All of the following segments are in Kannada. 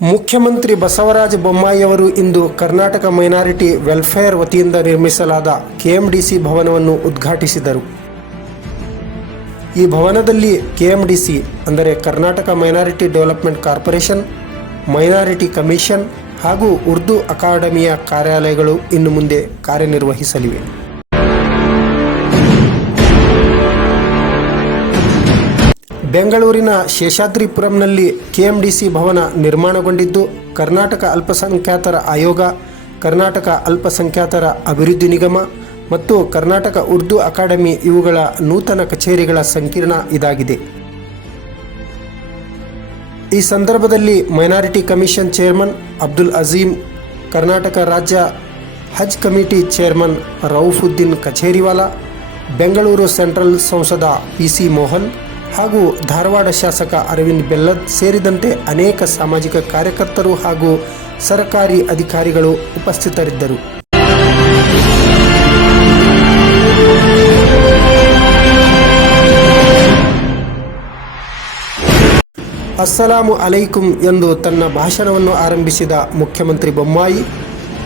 ಮುಖ್ಯಮಂತ್ರಿ ಬಸವರಾಜ ಬೊಮ್ಮಾಯಿಯವರು ಇಂದು ಕರ್ನಾಟಕ ಮೈನಾರಿಟಿ ವೆಲ್ಫೇರ್ ವತಿಯಿಂದ ನಿರ್ಮಿಸಲಾದ ಕೆಎಂಡಿಸಿ ಭವನವನ್ನು ಉದ್ಘಾಟಿಸಿದರು. ಈ ಭವನದಲ್ಲಿ ಕೆಎಂಡಿಸಿ ಅಂದರೆ Karnataka minority development corporation, minority commission ಹಾಗೂ ಉರ್ದು ಅಕಾಡೆಮಿಯ ಕಾರ್ಯಾಲಯಗಳು ಇನ್ನು ಮುಂದೆ ಕಾರ್ಯನಿರ್ವಹಿಸಲಿವೆ. ಬೆಂಗಳೂರಿನ ಶೇಷಾದ್ರಿಪುರಂನಲ್ಲಿ ಕೆಎಂಡಿಸಿ ಭವನ ನಿರ್ಮಾಣಗೊಂಡಿದ್ದು, ಕರ್ನಾಟಕ ಅಲ್ಪಸಂಖ್ಯಾತರ ಆಯೋಗ, ಕರ್ನಾಟಕ ಅಲ್ಪಸಂಖ್ಯಾತರ ಅಭಿವೃದ್ಧಿ ನಿಗಮ ಮತ್ತು ಕರ್ನಾಟಕ ಉರ್ದು ಅಕಾಡೆಮಿ ಇವುಗಳ ನೂತನ ಕಚೇರಿಗಳ ಸಂಕೀರ್ಣ ಇದಾಗಿದೆ. ಈ ಸಂದರ್ಭದಲ್ಲಿ minority commission chairman Abdul Azeem, Karnataka ರಾಜ್ಯ Haj committee chairman Raufuddin Kacheriwala, Bengaluru central ಸಂಸದ ಪಿಸಿ ಮೋಹನ್ ಹಾಗೂ ಧಾರವಾಡ ಶಾಸಕ ಅರವಿಂದ್ ಬೆಲ್ಲದ್ ಸೇರಿದಂತೆ ಅನೇಕ ಸಾಮಾಜಿಕ ಕಾರ್ಯಕರ್ತರು ಹಾಗೂ ಸರ್ಕಾರಿ ಅಧಿಕಾರಿಗಳು ಉಪಸ್ಥಿತರಿದ್ದರು. ಅಸ್ಸಲಾಮು ಅಲೈಕುಂ ಎಂದು ತನ್ನ ಭಾಷಣವನ್ನು ಆರಂಭಿಸಿದ ಮುಖ್ಯಮಂತ್ರಿ ಬೊಮ್ಮಾಯಿ,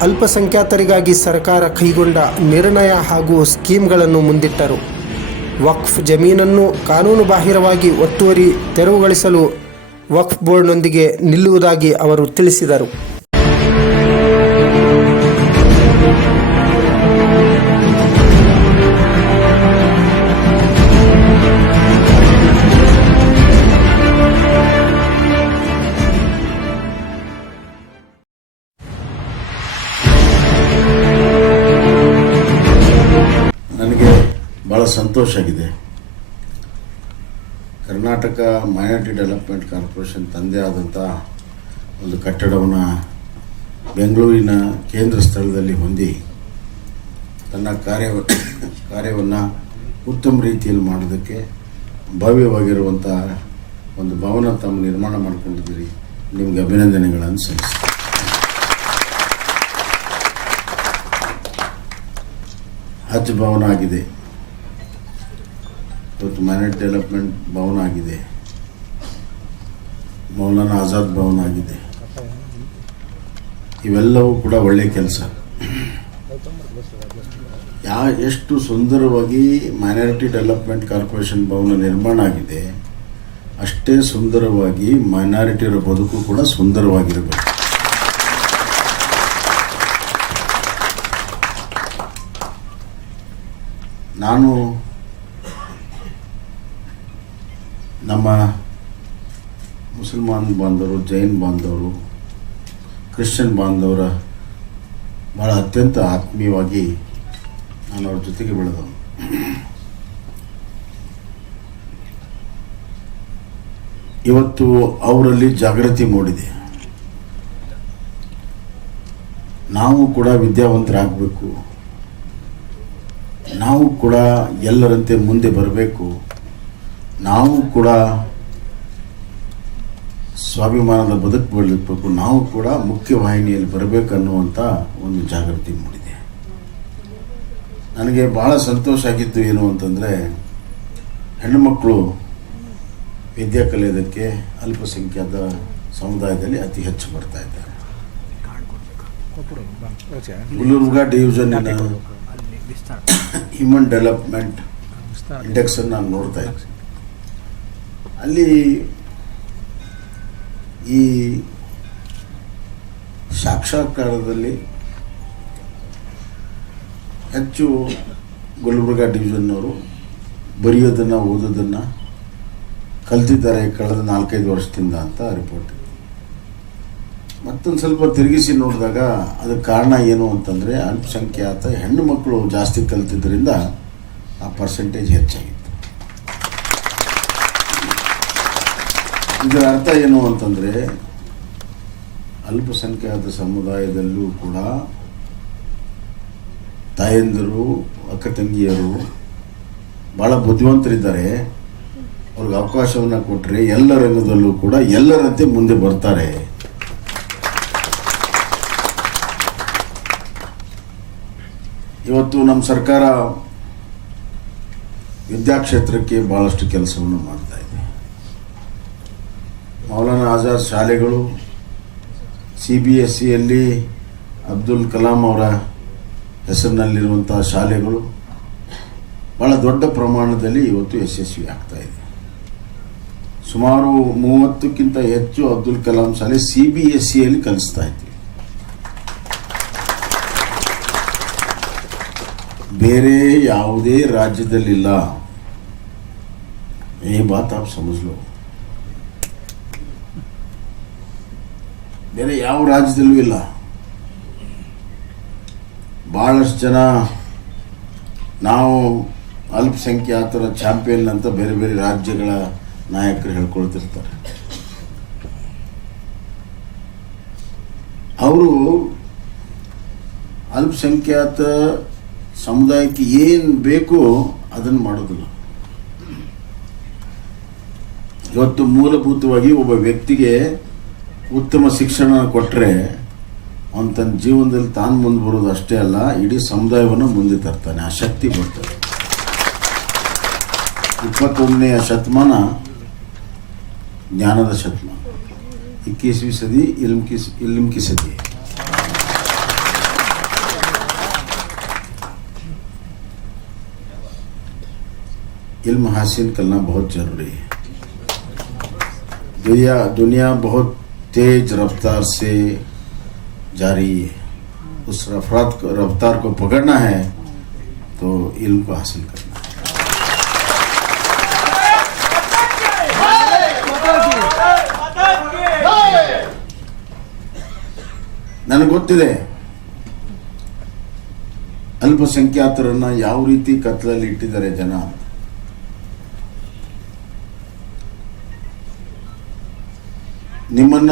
ಅಲ್ಪಸಂಖ್ಯಾತರಿಗಾಗಿ ಸರ್ಕಾರ ಕೈಗೊಂಡ ನಿರ್ಣಯ ಹಾಗೂ ಸ್ಕೀಮ್ಗಳನ್ನು ಮುಂದಿಟ್ಟರು. ವಕ್ಫ್ ಜಮೀನನ್ನು ಕಾನೂನು ಬಾಹಿರವಾಗಿ ಒತ್ತುವರಿ ತೆರವುಗೊಳಿಸಲು ವಕ್ಫ್ ಬೋರ್ಡ್ನೊಂದಿಗೆ ನಿಲ್ಲುವುದಾಗಿ ಅವರು ತಿಳಿಸಿದರು. ನನಗೆ ಭಾಳ ಸಂತೋಷ ಆಗಿದೆ. ಕರ್ನಾಟಕ ಮೈನಾರಿಟಿ ಡೆವಲಪ್ಮೆಂಟ್ ಕಾರ್ಪೊರೇಷನ್ ತಂದೆ ಆದಂಥ ಒಂದು ಕಟ್ಟಡವನ್ನು ಬೆಂಗಳೂರಿನ ಕೇಂದ್ರ ಸ್ಥಳದಲ್ಲಿ ಹೊಂದಿ ತನ್ನ ಕಾರ್ಯವನ್ನು ಉತ್ತಮ ರೀತಿಯಲ್ಲಿ ಮಾಡೋದಕ್ಕೆ ಭವ್ಯವಾಗಿರುವಂಥ ಒಂದು ಭವನ ತಾವು ನಿರ್ಮಾಣ ಮಾಡಿಕೊಂಡಿದ್ದೀರಿ. ನಿಮಗೆ ಅಭಿನಂದನೆಗಳನ್ನು ಸಲ್ಲಿಸ್ತೀನಿ. ಹಜ್ ಭವನ ಆಗಿದೆ, ಇವತ್ತು ಮೈನಾರಿಟಿ ಡೆವಲಪ್ಮೆಂಟ್ ಭವನ ಆಗಿದೆ, ಮೌಲಾನಾ ಆಜಾದ್ ಭವನ ಆಗಿದೆ. ಇವೆಲ್ಲವೂ ಕೂಡ ಒಳ್ಳೆಯ ಕೆಲಸ. ಎಷ್ಟು ಸುಂದರವಾಗಿ ಮೈನಾರಿಟಿ ಡೆವಲಪ್ಮೆಂಟ್ ಕಾರ್ಪೊರೇಷನ್ ಭವನ ನಿರ್ಮಾಣ ಆಗಿದೆ, ಅಷ್ಟೇ ಸುಂದರವಾಗಿ ಮೈನಾರಿಟಿಯರ ಬದುಕು ಕೂಡ ಸುಂದರವಾಗಿರಬೇಕು. ನಾನು ನಮ್ಮ ಮುಸಲ್ಮಾನ್ ಬಾಂಧವರು, ಜೈನ್ ಬಾಂಧವರು, ಕ್ರಿಶ್ಚಿಯನ್ ಬಾಂಧವರ ಭಾಳ ಅತ್ಯಂತ ಆತ್ಮೀಯವಾಗಿ ನಾನು ಅವ್ರ ಜೊತೆಗೆ ಬೆಳೆದವನು. ಇವತ್ತು ಅವರಲ್ಲಿ ಜಾಗೃತಿ ಮೂಡಿದೆ. ನಾವು ಕೂಡ ವಿದ್ಯಾವಂತರಾಗಬೇಕು, ನಾವು ಕೂಡ ಎಲ್ಲರಂತೆ ಮುಂದೆ ಬರಬೇಕು, ನಾವು ಕೂಡ ಸ್ವಾಭಿಮಾನದ ಬದುಕು ಬೆಳಬೇಕು, ನಾವು ಕೂಡ ಮುಖ್ಯವಾಹಿನಿಯಲ್ಲಿ ಬರಬೇಕನ್ನುವಂಥ ಒಂದು ಜಾಗೃತಿ ಮೂಡಿದೆ. ನನಗೆ ಭಾಳ ಸಂತೋಷ ಆಗಿತ್ತು ಏನು ಅಂತಂದರೆ, ಹೆಣ್ಣುಮಕ್ಕಳು ವಿದ್ಯೆ ಕಲಿಯೋದಕ್ಕೆ ಅಲ್ಪಸಂಖ್ಯಾತ ಸಮುದಾಯದಲ್ಲಿ ಅತಿ ಹೆಚ್ಚು ಬರ್ತಾ ಇದ್ದಾರೆ. ಗುಲ್ಬರ್ಗ ಡಿವಿಷನ್ನಿನ ಹ್ಯೂಮನ್ ಡೆವಲಪ್ಮೆಂಟ್ ಇಂಡೆಕ್ಸ್ ಅನ್ನು ನಾನು ನೋಡ್ತಾ ಇದ್ದೆ. ಅಲ್ಲಿ ಈ ಸಾಕ್ಷಾತ್ಕಾರದಲ್ಲಿ ಹೆಚ್ಚು ಗುಲ್ಬರ್ಗ ಡಿವಿಷನ್ನವರು ಬರೆಯೋದನ್ನು ಓದೋದನ್ನು ಕಲ್ತಿದ್ದಾರೆ ಕಳೆದ 4-5 ವರ್ಷದಿಂದ ಅಂತ ರಿಪೋರ್ಟ್. ಮತ್ತೊಂದು ಸ್ವಲ್ಪ ತಿರುಗಿಸಿ ನೋಡಿದಾಗ ಅದಕ್ಕೆ ಕಾರಣ ಏನು ಅಂತಂದರೆ, ಅಲ್ಪಸಂಖ್ಯಾತ ಹೆಣ್ಣು ಮಕ್ಕಳು ಜಾಸ್ತಿ ಕಲ್ತಿದ್ದರಿಂದ ಆ ಪರ್ಸೆಂಟೇಜ್ ಹೆಚ್ಚಾಗಿತ್ತು. ಇದರ ಅರ್ಥ ಏನು ಅಂತಂದರೆ, ಅಲ್ಪಸಂಖ್ಯಾತ ಸಮುದಾಯದಲ್ಲೂ ಕೂಡ ತಾಯಂದಿರು, ಅಕ್ಕ ತಂಗಿಯರು ಭಾಳ ಬುದ್ಧಿವಂತರಿದ್ದಾರೆ. ಅವ್ರಿಗೆ ಅವಕಾಶವನ್ನು ಕೊಟ್ಟರೆ ಎಲ್ಲ ರಂಗದಲ್ಲೂ ಕೂಡ ಎಲ್ಲರಂತೆ ಮುಂದೆ ಬರ್ತಾರೆ. ಇವತ್ತು ನಮ್ಮ ಸರ್ಕಾರ ವಿದ್ಯಾಕ್ಷೇತ್ರಕ್ಕೆ ಭಾಳಷ್ಟು ಕೆಲಸವನ್ನು ಮಾಡ್ತಾ ಇದೆ. ಮೌಲಾನಾ ಆಜಾದ್ ಶಾಲೆಗಳು CBSEಯಲ್ಲಿ ಅಬ್ದುಲ್ ಕಲಾಂ ಅವರ ಹೆಸರಿನಲ್ಲಿರುವಂಥ ಶಾಲೆಗಳು ಭಾಳ ದೊಡ್ಡ ಪ್ರಮಾಣದಲ್ಲಿ ಇವತ್ತು ಯಶಸ್ವಿ ಆಗ್ತಾ ಇದೆ. ಸುಮಾರು 30ಕ್ಕಿಂತ ಹೆಚ್ಚು ಅಬ್ದುಲ್ ಕಲಾಂ ಶಾಲೆ CBSEಯಲ್ಲಿ ಕಲಿಸ್ತಾ ಇದ್ದೀವಿ. ಬೇರೆ ಯಾವುದೇ राज्यದಲ್ಲಿಲ್ಲ. ये बात आप समझ लो. ಬೇರೆ ಯಾವ ರಾಜ್ಯದಲ್ಲೂ ಇಲ್ಲ. ಬಹಳಷ್ಟು ಜನ ನಾವು ಅಲ್ಪಸಂಖ್ಯಾತರ ಚಾಂಪಿಯನ್ ಅಂತ ಬೇರೆ ಬೇರೆ ರಾಜ್ಯಗಳ ನಾಯಕರು ಹೇಳ್ಕೊಳ್ತಿರ್ತಾರೆ. ಅವರು ಅಲ್ಪಸಂಖ್ಯಾತ ಸಮುದಾಯಕ್ಕೆ ಏನು ಬೇಕೋ ಅದನ್ನು ಮಾಡೋದಿಲ್ಲ. ಇವತ್ತು ಮೂಲಭೂತವಾಗಿ ಒಬ್ಬ ವ್ಯಕ್ತಿಗೆ ಉತ್ತಮ ಶಿಕ್ಷಣ ಕೊಟ್ಟರೆ ಅವನು ತನ್ನ ಜೀವನದಲ್ಲಿ ತಾನು ಮುಂದೆ ಬರೋದು ಅಷ್ಟೇ ಅಲ್ಲ, ಇಡೀ ಸಮುದಾಯವನ್ನು ಮುಂದೆ ತರ್ತಾನೆ. ಆ ಶಕ್ತಿ ಬರ್ತದೆ. 21ನೇ ಶತಮಾನ ಜ್ಞಾನದ ಶತಮಾನ, 21वीं सदी इल्म की सदी है. इल्म हासिल करना बहुत जरूरी है. दुनिया बहुत तेज रफ्तार से जा रही है. उस रफ्तार को पकड़ना है तो इल्म को हासिल करना है. ನನಗೆ ಗೊತ್ತಿದೆ ಅಲ್ಪಸಂಖ್ಯಾತರನ್ನ ಯಾವ ರೀತಿ ಕತ್ತಲಲ್ಲಿ ಇಟ್ಟಿದ್ದಾರೆ ಜನ. ನಿಮ್ಮನ್ನ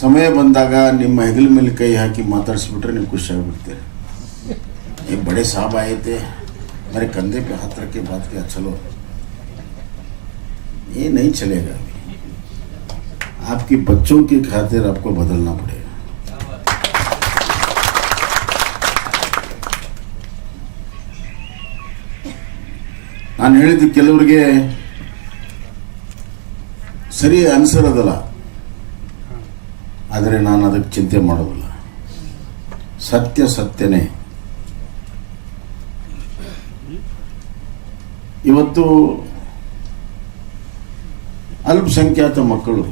ಸಮಯ ಬಂದಾಗ ನಿಮ್ಮ ಹೆಗಲ ಮೇಲೆ ಕೈ ಹಾಕಿ ಮಾತಾಡಿಸ್ಬಿಟ್ರೆ ನೀವು ಖುಷಿ ಆಗಿಬಿಡ್ತೀರಿ. ये बड़े साहब आए थे, मेरे कंधे पे हाथ रख के बात किया, चलो. ये नहीं चलेगा. आपके बच्चों की खातिर आपको बदलना पड़ेगा. ನಾನು ಹೇಳಿದ್ದು ಕೆಲವರಿಗೆ ಸರಿ ಅನಿಸಿರೋದಲ್ಲ, ಆದರೆ ನಾನು ಅದಕ್ಕೆ ಚಿಂತೆ ಮಾಡೋದಿಲ್ಲ. ಸತ್ಯ ಸತ್ಯನೇ. ಇವತ್ತು ಅಲ್ಪಸಂಖ್ಯಾತ ಮಕ್ಕಳು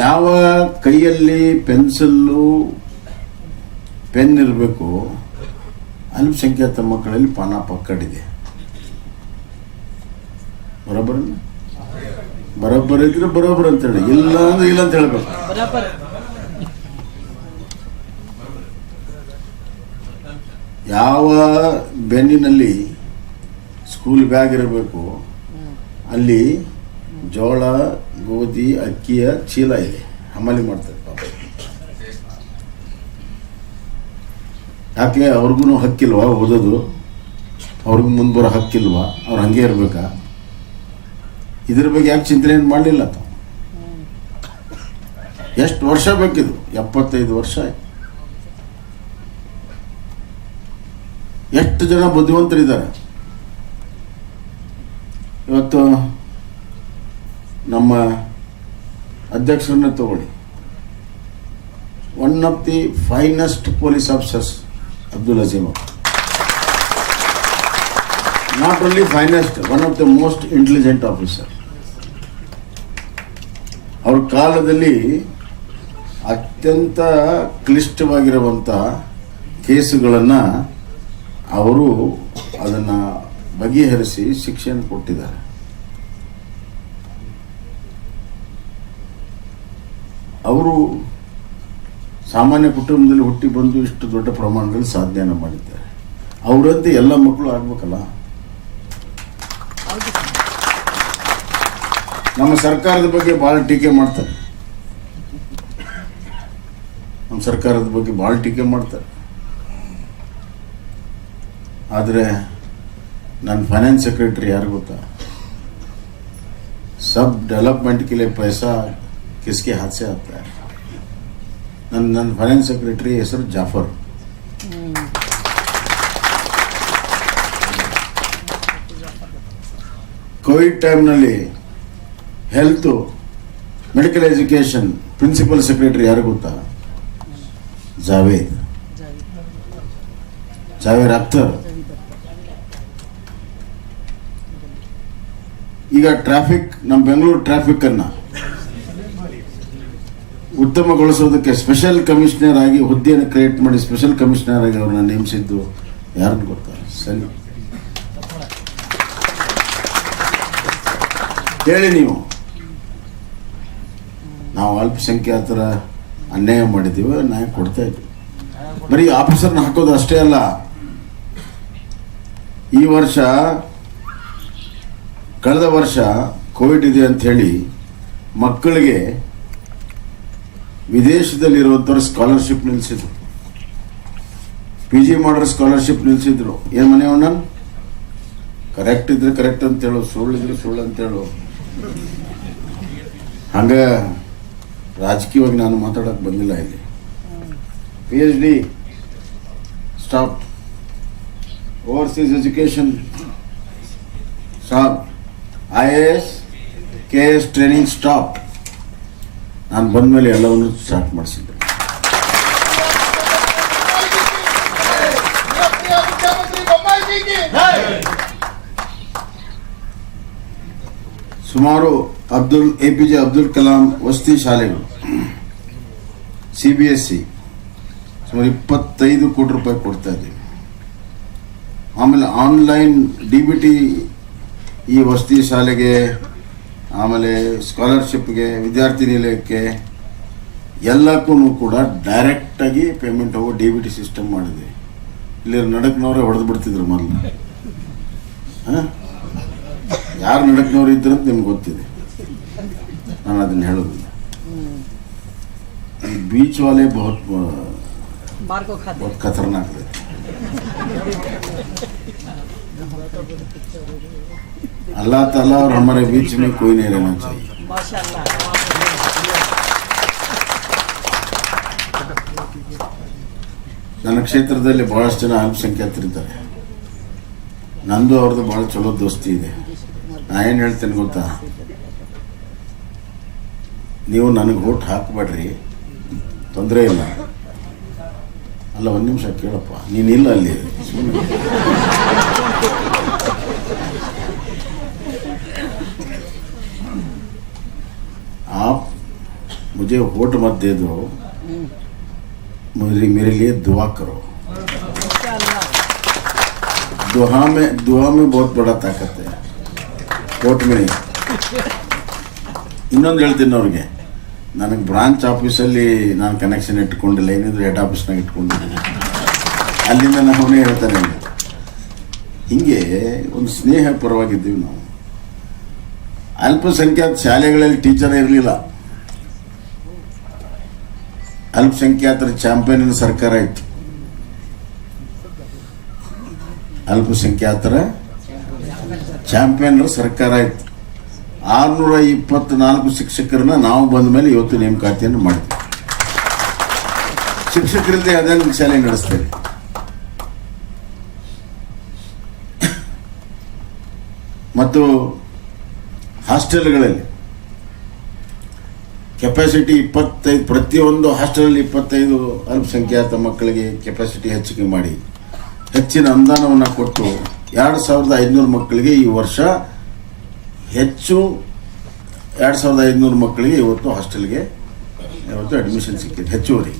ಯಾವ ಕೈಯಲ್ಲಿ ಪೆನ್ಸಿಲ್ಲು ಪೆನ್ ಇರಬೇಕು, ಅಲ್ಪಸಂಖ್ಯಾತ ಮಕ್ಕಳಲ್ಲಿ ಪಾನ ಪಕ್ಕಡಿದೆ. ಬರೋಬ್ಬರ ಇದ್ರೆ ಬರೋಬ್ಬರ ಅಂತ ಹೇಳಿ, ಇಲ್ಲ ಅಂದ್ರೆ ಇಲ್ಲ ಅಂತ ಹೇಳ್ಬೇಕು. ಯಾವ ಬೆನ್ನಿನಲ್ಲಿ ಸ್ಕೂಲ್ ಬ್ಯಾಗ್ ಇರಬೇಕು ಅಲ್ಲಿ ಜೋಳ, ಗೋಧಿ, ಅಕ್ಕಿಯ ಚೀಲ ಇದೆ. ಹಮಾಲಿ ಮಾಡ್ತಾರೆ ಪಾಪ. ಯಾಕೆ ಅವ್ರಿಗೂ ಹಕ್ಕಿಲ್ವಾ ಓದೋದು? ಅವ್ರಿಗೂ ಮುಂದೆ ಬರೋ ಹಕ್ಕಿಲ್ವಾ? ಅವ್ರು ಹಂಗೆ ಇರ್ಬೇಕಾ? ಇದ್ರ ಬಗ್ಗೆ ಯಾಕೆ ಚಿಂತನೆ ಮಾಡಲಿಲ್ಲ? ಎಷ್ಟು ವರ್ಷ ಬೇಕಿದು? 75 ವರ್ಷ. ಎಷ್ಟು ಜನ ಬುದ್ಧಿವಂತರಿದ್ದಾರೆ. ಇವತ್ತು ನಮ್ಮ ಅಧ್ಯಕ್ಷರನ್ನ ತಗೊಳ್ಳಿ, one of the finest police officers Abdul Azeem. Not only finest, one of the most intelligent officer. ಅವ್ರ ಕಾಲದಲ್ಲಿ ಅತ್ಯಂತ ಕ್ಲಿಷ್ಟವಾಗಿರುವಂಥ ಕೇಸುಗಳನ್ನು ಅವರು ಅದನ್ನು ಬಗೆಹರಿಸಿ ಶಿಕ್ಷೆಯನ್ನು ಕೊಟ್ಟಿದ್ದಾರೆ. ಅವರು ಸಾಮಾನ್ಯ ಕುಟುಂಬದಲ್ಲಿ ಹುಟ್ಟಿ ಬಂದು ಇಷ್ಟು ದೊಡ್ಡ ಪ್ರಮಾಣದಲ್ಲಿ ಸಾಧನೆಯನ್ನು ಮಾಡಿದ್ದಾರೆ. ಅವರಂತೆ ಎಲ್ಲ ಮಕ್ಕಳು ಆಗ್ಬೇಕಲ್ಲ. ನಮ್ಮ ಸರ್ಕಾರದ ಬಗ್ಗೆ ಭಾಳ ಟೀಕೆ ಮಾಡ್ತಾರೆ. ನಮ್ಮ ಸರ್ಕಾರದ ಬಗ್ಗೆ ಭಾಳ ಟೀಕೆ ಮಾಡ್ತಾರೆ. ಆದರೆ ನನ್ನ ಫೈನಾನ್ಸ್ ಸೆಕ್ರೆಟರಿ ಯಾರು ಗೊತ್ತಾ? सब डेवलपमेंट के लिए पैसा किसके हाथ से आता है? ನನ್ನ ಫೈನಾನ್ಸ್ ಸೆಕ್ರೆಟರಿ ಹೆಸರು ಜಾಫರ್. ಕೋವಿಡ್ ಟೈಮ್ನಲ್ಲಿ health medical education principal secretary ಯಾರು ಗೊತ್ತಾ? ಜಾವೇದ್ ಅಖ್ತರ್. ಈಗ ಟ್ರಾಫಿಕ್, ನಮ್ಮ ಬೆಂಗಳೂರು ಟ್ರಾಫಿಕ್ ಅನ್ನ ಉತ್ತಮಗೊಳಿಸೋದಕ್ಕೆ ಸ್ಪೆಷಲ್ ಕಮಿಷನರ್ ಆಗಿ ಹುದ್ದೆಯನ್ನು ಕ್ರಿಯೇಟ್ ಮಾಡಿ ಸ್ಪೆಷಲ್ ಕಮಿಷನರ್ ಆಗಿ ಅವ್ರನ್ನ ನೇಮಿಸಿದ್ದು ಯಾರನ್ನು ಗೊತ್ತಾ? ಸರಿ, ಹೇಳಿ ನೀವು. ನಾವು ಅಲ್ಪಸಂಖ್ಯಾತರ ಅನ್ಯಾಯ ಮಾಡಿದ್ದೀವಿ, ನ್ಯಾಯ ಕೊಡ್ತಾ ಇದ್ದೀವಿ. ಬರೀ ಆಫೀಸರ್ನ ಹಾಕೋದು ಅಷ್ಟೇ ಅಲ್ಲ, ಈ ವರ್ಷ ಕಳೆದ ವರ್ಷ ಕೋವಿಡ್ ಇದೆ ಅಂತ ಹೇಳಿ ಮಕ್ಕಳಿಗೆ ವಿದೇಶದಲ್ಲಿರುವಂಥವ್ರು ಸ್ಕಾಲರ್ಶಿಪ್ ನಿಲ್ಲಿಸಿದ್ರು, PG ಮಾಡೋರು ಸ್ಕಾಲರ್ಶಿಪ್ ನಿಲ್ಲಿಸಿದ್ರು. ಏನು ಮನೆಯವನ್ನ ಕರೆಕ್ಟ್ ಇದ್ರೆ ಕರೆಕ್ಟ್ ಅಂತೇಳು, ಸುಳ್ಳಿದ್ರೆ ಸುಳ್ಳು ಅಂತೇಳು. ಹಂಗ ರಾಜಕೀಯವಾಗಿ ನಾನು ಮಾತಾಡೋಕೆ ಬಂದಿಲ್ಲ. ಇಲ್ಲಿ PhD stop, overseas education stop, IAS KS training stop. ನಾನು ಬಂದ ಮೇಲೆ ಎಲ್ಲವನ್ನು ಸ್ಟಾರ್ಟ್ ಮಾಡಿಸಿದ್ದೆ. ಸುಮಾರು APJ ಅಬ್ದುಲ್ ಕಲಾಂ ವಸತಿ ಶಾಲೆಗಳು CBSE ಸುಮಾರು 25 ಕೋಟಿ ರೂಪಾಯಿ ಕೊಡ್ತಾ ಇದ್ದೀವಿ. ಆಮೇಲೆ ಆನ್ಲೈನ್ DBT ಈ ವಸತಿ ಶಾಲೆಗೆ, ಆಮೇಲೆ ಸ್ಕಾಲರ್ಶಿಪ್ಗೆ, ವಿದ್ಯಾರ್ಥಿ ನಿಲಯಕ್ಕೆ ಎಲ್ಲಕ್ಕೂ ಕೂಡ ಡೈರೆಕ್ಟಾಗಿ ಪೇಮೆಂಟ್ ಹೋಗೋ DBT ಸಿಸ್ಟಮ್ ಮಾಡಿದೆ. ಇಲ್ಲಿ ನಡಕ್ನವರೇ ಹೊಡೆದು ಬಿಡ್ತಿದ್ರು ಮೊದಲು. ಯಾರು ನಡಕ್ನವ್ರು ಇದ್ರಂತ ನಿಮ್ಗೆ ಗೊತ್ತಿದೆ, ನಾನು ಅದನ್ನು ಹೇಳೋದಿಲ್ಲ. बीच वाले बहुत खतरनाक रहते हैं. अल्लाह ताला और हमारे बीच में कोई नहीं रहना चाहिए. ನನ್ನ ಕ್ಷೇತ್ರದಲ್ಲಿ ಬಹಳಷ್ಟು ಜನ ಅಲ್ಪಸಂಖ್ಯಾತರಿದ್ದಾರೆ. ನಂದು ಅವ್ರದ್ದು ಬಹಳ ಚಲೋ ದೋಸ್ತಿ ಇದೆ. ನಾ ಏನು ಹೇಳ್ತೇನೆ ಗೊತ್ತಾ, ನೀವು ನನಗೆ ವೋಟ್ ಹಾಕಬೇಡ್ರಿ, ತೊಂದರೆ ಇಲ್ಲ. ಅಲ್ಲ, ಒಂದು ನಿಮಿಷ ಕೇಳಪ್ಪ, ನೀನಿಲ್ಲ ಅಲ್ಲಿ. आप मुझे वोट मत दे दो, मेरे लिए दुआ करो. दुआ में बहुत बड़ा ताकत है, वोट में नहीं. ಇನ್ನೊಂದು ಹೇಳ್ತೀನಿ ಅವ್ರಿಗೆ, ನನಗೆ ಬ್ರಾಂಚ್ ಆಫೀಸಲ್ಲಿ ನಾನು ಕನೆಕ್ಷನ್ ಇಟ್ಕೊಂಡಿಲ್ಲ, ಏನಿದ್ರು ಹೆಡ್ ಆಫೀಸ್ನಾಗ ಇಟ್ಕೊಂಡಿದ್ದೀನಿ. ಅಲ್ಲಿಂದ ನಾವೇ ಹೇಳ್ತಾನೆ. ಹೀಗೆ ಒಂದು ಸ್ನೇಹ ಪರವಾಗಿದ್ದೀವಿ ನಾವು. ಅಲ್ಪಸಂಖ್ಯಾತ ಶಾಲೆಗಳಲ್ಲಿ ಟೀಚರ್ ಇರಲಿಲ್ಲ. ಅಲ್ಪಸಂಖ್ಯಾತರ ಚಾಂಪಿಯನ್ ಸರ್ಕಾರ ಇತ್ತು. ಅಲ್ಪಸಂಖ್ಯಾತರ ಚಾಂಪಿಯನ್ ಸರ್ಕಾರ ಇತ್ತು. 624 ಶಿಕ್ಷಕರನ್ನ ನಾವು ಬಂದ ಮೇಲೆ ಇವತ್ತು ನೇಮಕಾತಿಯನ್ನು ಮಾಡಿದ್ವಿ. ಶಿಕ್ಷಕರಿಂದ ಅದನ್ನು ಶಾಲೆ ನಡೆಸ್ತೇವೆ. ಮತ್ತು ಹಾಸ್ಟೆಲ್ಗಳಲ್ಲಿ ಕೆಪಾಸಿಟಿ 25, ಪ್ರತಿಯೊಂದು ಹಾಸ್ಟೆಲಲ್ಲಿ 25 ಅಲ್ಪಸಂಖ್ಯಾತ ಮಕ್ಕಳಿಗೆ ಕೆಪಾಸಿಟಿ ಹೆಚ್ಚಿಗೆ ಮಾಡಿ ಹೆಚ್ಚಿನ ಅನುದಾನವನ್ನು ಕೊಟ್ಟು 2500 ಮಕ್ಕಳಿಗೆ ಈ ವರ್ಷ ಹೆಚ್ಚು 2500 ಮಕ್ಕಳಿಗೆ ಇವತ್ತು ಹಾಸ್ಟೆಲ್ಗೆ ಅಡ್ಮಿಷನ್ ಸಿಕ್ಕಿದೆ. ಹೆಚ್ಚುವರಿ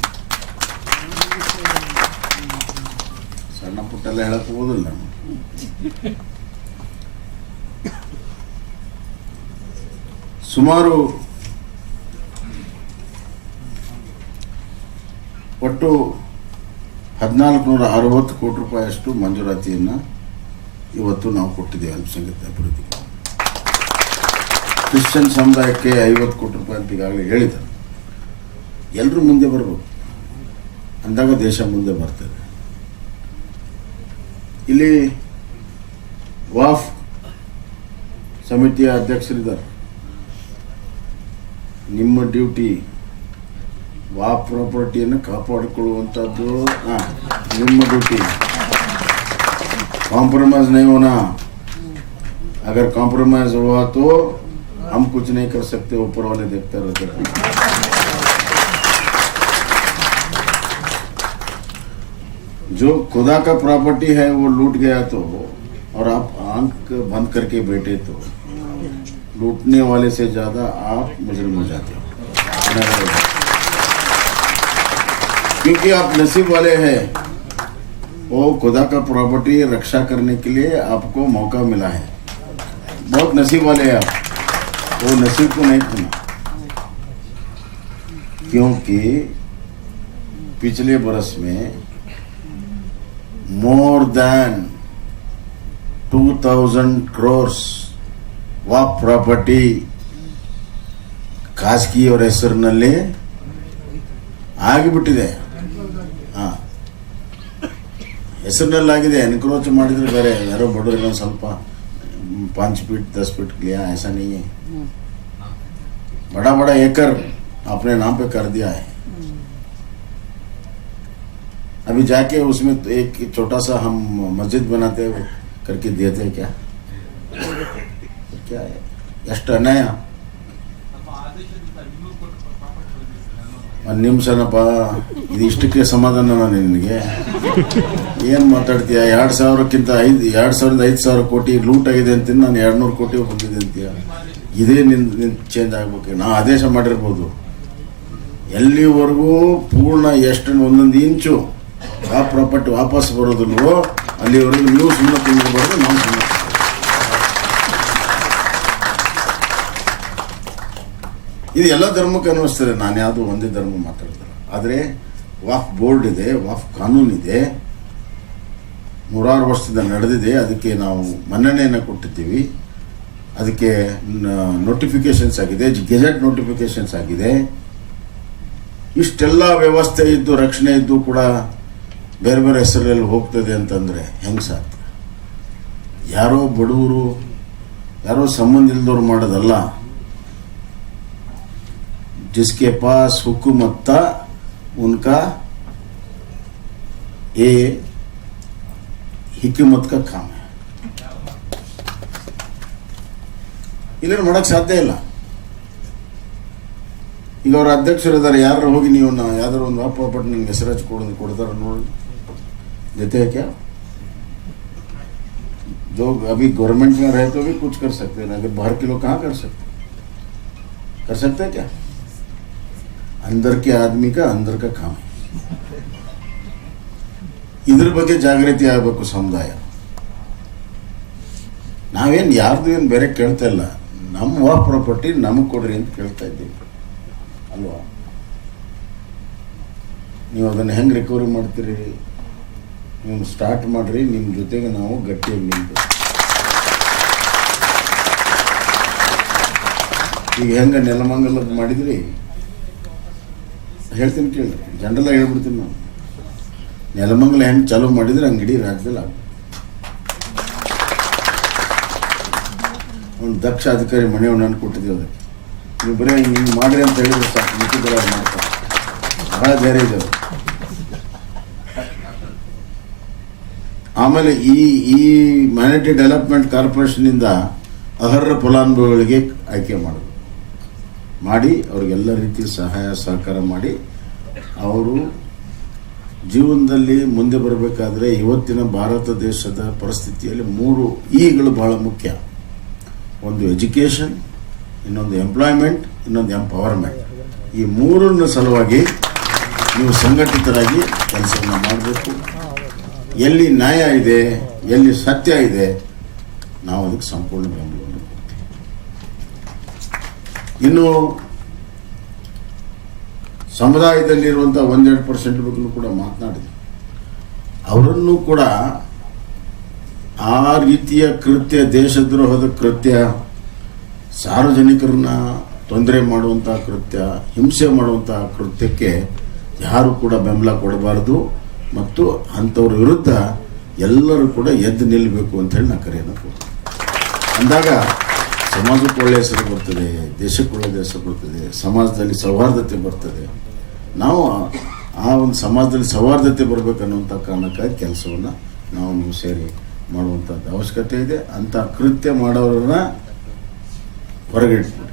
ಸಣ್ಣ ಪುಟ್ಟೆಲ್ಲ ಹೇಳಕ್ ಹೋಗೋದಿಲ್ಲ. ಸುಮಾರು ಒಟ್ಟು 1460 ಕೋಟಿ ರೂಪಾಯಿಯಷ್ಟು ಮಂಜೂರಾತಿಯನ್ನು ಇವತ್ತು ನಾವು ಕೊಟ್ಟಿದ್ದೇವೆ ಅಲ್ಪಸಂಖ್ಯಾತ ಅಭಿವೃದ್ಧಿಗೆ. ಕ್ರಿಶ್ಚಿಯನ್ ಸಮುದಾಯಕ್ಕೆ 50 ಕೋಟಿ ರೂಪಾಯಿ ಅಂತ ಈಗಾಗಲೇ ಹೇಳಿದ್ದಾರೆ. ಎಲ್ಲರೂ ಮುಂದೆ ಬರ್ಬೋದು ಅಂದಾಗ ದೇಶ ಮುಂದೆ ಬರ್ತದೆ. ಇಲ್ಲಿ ವಾಫ್ ಸಮಿತಿಯ ಅಧ್ಯಕ್ಷರಿದ್ದಾರೆ. ನಿಮ್ಮ ಡ್ಯೂಟಿ ವಾಫ್ ಪ್ರಾಪರ್ಟಿಯನ್ನು ಕಾಪಾಡಿಕೊಳ್ಳುವಂಥದ್ದು ನಿಮ್ಮ ಡ್ಯೂಟಿ. ಕಾಂಪ್ರಮೈಸ್ नहीं होना, अगर कॉम्प्रोमाइज हुआ तो हम कुछ नहीं कर सकते, ऊपर वाले देखते रहते हैं। जो खुदा का प्रॉपर्टी है वो लूट गया तो, और आप आंख बंद करके बैठे तो लूटने वाले से ज्यादा आप मुजरिम हो जाते हो, क्योंकि आप नसीब वाले हैं। वो खुदा का प्रॉपर्टी रक्षा करने के लिए आपको मौका मिला है, बहुत नसीब वाले हैं आप। वो नसीब को नहीं खोना, क्योंकि पिछले बरस में मोर देन 2000 crores ವಾಕ್ ಪ್ರಾಪರ್ಟಿ ಖಾಸಗಿಯವರ ಹೆಸರಿನಲ್ಲಿ ಆಗಿಬಿಟ್ಟಿದೆ. ಹೆಸರಿನಲ್ಲಾಗಿದೆ. ಎನ್ಕ್ರೋಚ್ ಮಾಡಿದ್ರೆ ಬೇರೆ, ಯಾರೋ ಬಡವರಿಗೆ ಒಂದು ಸ್ವಲ್ಪ 5 फीट 10 फीट लिया, ऐसा नहीं है। बड़ा बड़ा एकड़ अपने नाम पे कर दिया है। अभी जाके उसमें एक छोटा सा हम मस्जिद बनाते करके देते हैं क्या क्या है, ಎಷ್ಟು ಅನ್ಯಾಯ. ನಿಮಿಷನಪ್ಪ, ಇದು ಇಷ್ಟಕ್ಕೆ ಸಮಾಧಾನ ನಿನಗೆ? ಏನು ಮಾತಾಡ್ತೀಯ? 2,500 ಕೋಟಿ ಲೂಟ್ ಆಗಿದೆ ಅಂತ, ನಾನು 200 ಕೋಟಿ ಬಂದಿದೆ ಅಂತೀಯ. ಇದೇ ನಿನ್ ಚೇಂಜ್ ಆಗ್ಬೇಕು. ನಾವು ಆದೇಶ ಮಾಡಿರ್ಬೋದು, ಎಲ್ಲಿವರೆಗೂ ಪೂರ್ಣ ಎಷ್ಟು ಒಂದೊಂದು ಇಂಚು ಆ ಪ್ರಾಪರ್ಟಿ ವಾಪಸ್ ಬರೋದಿಲ್ವೋ ಅಲ್ಲಿವರೆಗೂ ನೀವು ಸುಮ್ಮನೆ ತುಂಬಿರ್ಬಾರ್ದು, ನಾವು ಸುಮ್ಮನೆ. ಇದು ಎಲ್ಲ ಧರ್ಮಕ್ಕೆ ಅನ್ನಿಸ್ತದೆ. ನಾನು ಯಾವುದು ಒಂದೇ ಧರ್ಮ ಮಾತಾಡ್ತಾರೆ. ಆದರೆ ವಾಫ್ ಬೋರ್ಡ್ ಇದೆ, ವಾಫ್ ಕಾನೂನಿದೆ, 100 ವರ್ಷದಿಂದ ನಡೆದಿದೆ. ಅದಕ್ಕೆ ನಾವು ಮನ್ನಣೆಯನ್ನು ಕೊಟ್ಟಿದ್ದೀವಿ. ಅದಕ್ಕೆ ನೋಟಿಫಿಕೇಶನ್ಸ್ ಆಗಿದೆ, ಗೆಜೆಟ್ ನೋಟಿಫಿಕೇಶನ್ಸ್ ಆಗಿದೆ. ಇಷ್ಟೆಲ್ಲ ವ್ಯವಸ್ಥೆ ಇದ್ದು, ರಕ್ಷಣೆ ಇದ್ದು ಕೂಡ ಬೇರೆ ಬೇರೆ ಹೆಸರಲ್ಲಿ ಹೋಗ್ತದೆ ಅಂತಂದರೆ ಹೆಂಗೆ ಸಾಧ್ಯ? ಯಾರೋ ಬಡವರು, ಯಾರೋ ಸಂಬಂಧ ಇಲ್ದವ್ರು ಮಾಡೋದಲ್ಲ. जिसके पास हुकूमत था उनका ये हिकमत का काम है. ಇಲ್ಲ ಮಾಡಕ್ ಸಾಧ್ಯ ಇಲ್ಲ. ಈಗ ಅವ್ರ ಅಧ್ಯಕ್ಷರು ಇದ್ದಾರೆ, ಯಾರು ಹೋಗಿ ನೀವು ಯಾವ್ದಾರು ಒಂದು ಪ್ರಾಪರ್ಟಿ ನಿಮ್ಗೆ ಹೆಸರು ಹಚ್ಚಿ ಕೊಡ್ತಾರ ನೋಡಿ, देते हैं क्या? जो अभी गवर्नमेंट में रहे तो भी कुछ कर सकते हैं, अगर बाहर के लोग कहाँ कर सकते हैं क्या? अंदर के आदमी का अंदर का काम है. ಇದ್ರ ಬಗ್ಗೆ ಜಾಗೃತಿ ಆಗಬೇಕು ಸಮುದಾಯ. ನಾವೇನು ಯಾರ್ದು ಏನು ಬೇರೆ ಕೇಳ್ತಾ ಇಲ್ಲ, ನಮ್ಮ ವಾಕ್ ಪ್ರಾಪರ್ಟಿ ನಮಗೆ ಕೊಡ್ರಿ ಅಂತ ಕೇಳ್ತಾ ಇದ್ದೀವಿ ಅಲ್ವಾ? ನೀವು ಅದನ್ನು ಹೆಂಗೆ ರಿಕವರಿ ಮಾಡ್ತೀರಿ? ನೀವು ಸ್ಟಾರ್ಟ್ ಮಾಡ್ರಿ, ನಿಮ್ಮ ಜೊತೆಗೆ ನಾವು ಗಟ್ಟಿಯಾಗಿ ನಿಂತು. ಈಗ ಹೆಂಗೆ ನೆಲಮಂಗಲದ ಮಾಡಿದ್ರಿ ಹೇಳ್ತೀನಿ ಕೇಳಿ, ಜನರಲ್ಲಾಗಿ ಹೇಳ್ಬಿಡ್ತೀನಿ ನಾವು. ನೆಲಮಂಗಲ ಹೆಂಗೆ ಚಾಲೂ ಮಾಡಿದ್ರೆ ಹಂಗೆ ಇಡೀ ರಾಜ್ಯದಲ್ಲಿ ಆಗ ಒಂದು ದಕ್ಷ ಅಧಿಕಾರಿ ಮನೆಯವ್ರು ನಾನು ಕೊಟ್ಟಿದ್ದೀವಿ. ಅದಕ್ಕೆ ನೀವು ಬರೀ ಹಿಂಗೆ ಮಾಡ್ರಿ ಅಂತ ಹೇಳಿದ್ರೆ ಸಾಕು, ಮಿಕ್ಕಿದೆಲ್ಲ ಮಾಡ್ತಾರೆ. ಬಹಳ ಧೈರ್ಯ ಇದೆ. ಆಮೇಲೆ ಈ ಮೈನಾರಿಟಿ ಡೆವಲಪ್ಮೆಂಟ್ ಕಾರ್ಪೊರೇಷನಿಂದ ಅರ್ಹ ಫಲಾನುಭವಿಗಳಿಗೆ ಆಯ್ಕೆ ಮಾಡಿ ಅವ್ರಿಗೆಲ್ಲ ರೀತಿ ಸಹಾಯ ಸಹಕಾರ ಮಾಡಿ ಅವರು ಜೀವನದಲ್ಲಿ ಮುಂದೆ ಬರಬೇಕಾದ್ರೆ ಇವತ್ತಿನ ಭಾರತ ದೇಶದ ಪರಿಸ್ಥಿತಿಯಲ್ಲಿ 3 ಇಗಳು ಬಹಳ ಮುಖ್ಯ. ಒಂದು ಎಜುಕೇಷನ್, ಇನ್ನೊಂದು ಎಂಪ್ಲಾಯ್ಮೆಂಟ್, ಇನ್ನೊಂದು ಎಂಪವರ್ಮೆಂಟ್. ಈ 3ರ ಸಲುವಾಗಿ ನೀವು ಸಂಘಟಿತರಾಗಿ ಕೆಲಸವನ್ನು ಮಾಡಬೇಕು. ಎಲ್ಲಿ ನ್ಯಾಯ ಇದೆ, ಎಲ್ಲಿ ಸತ್ಯ ಇದೆ, ನಾವು ಅದಕ್ಕೆ ಸಂಪೂರ್ಣ ಬೆಂಬಲ. ಇನ್ನು ಸಮುದಾಯದಲ್ಲಿರುವಂಥ 1-2% ಬಗ್ಗೆ ಕೂಡ ಮಾತನಾಡಿದೆ. ಅವರನ್ನು ಕೂಡ ಆ ರೀತಿಯ ಕೃತ್ಯ, ದೇಶದ್ರೋಹದ ಕೃತ್ಯ, ಸಾರ್ವಜನಿಕರನ್ನ ತೊಂದರೆ ಮಾಡುವಂಥ ಕೃತ್ಯ, ಹಿಂಸೆ ಮಾಡುವಂಥ ಕೃತ್ಯಕ್ಕೆ ಯಾರು ಕೂಡ ಬೆಂಬಲ ಕೊಡಬಾರದು. ಮತ್ತು ಅಂಥವ್ರ ವಿರುದ್ಧ ಎಲ್ಲರೂ ಕೂಡ ಎದ್ದು ನಿಲ್ಲಬೇಕು ಅಂತೇಳಿ ನಾನು ಕರೆಯನ್ನು ಕೊಡ್ತೀನಿ. ಅಂದಾಗ ಸಮಾಜಕ್ಕೆ ಒಳ್ಳೆಯ ಹೆಸರು ಬರ್ತದೆ, ದೇಶಕ್ಕೆ ಒಳ್ಳೆಯ ಹೆಸರು ಬರ್ತದೆ, ಸಮಾಜದಲ್ಲಿ ಸೌಹಾರ್ದತೆ ಬರ್ತದೆ. ನಾವು ಆ ಒಂದು ಸಮಾಜದಲ್ಲಿ ಸೌಹಾರ್ದತೆ ಬರಬೇಕನ್ನುವಂಥ ಕಾರಣಕ್ಕಾಗಿ ಕೆಲಸವನ್ನು ನಾವು ಸೇರಿ ಮಾಡುವಂಥದ್ದು ಅವಶ್ಯಕತೆ ಇದೆ. ಅಂಥ ಕೃತ್ಯ ಮಾಡೋರನ್ನ ಹೊರಗಿಟ್ಬಿಡಿ.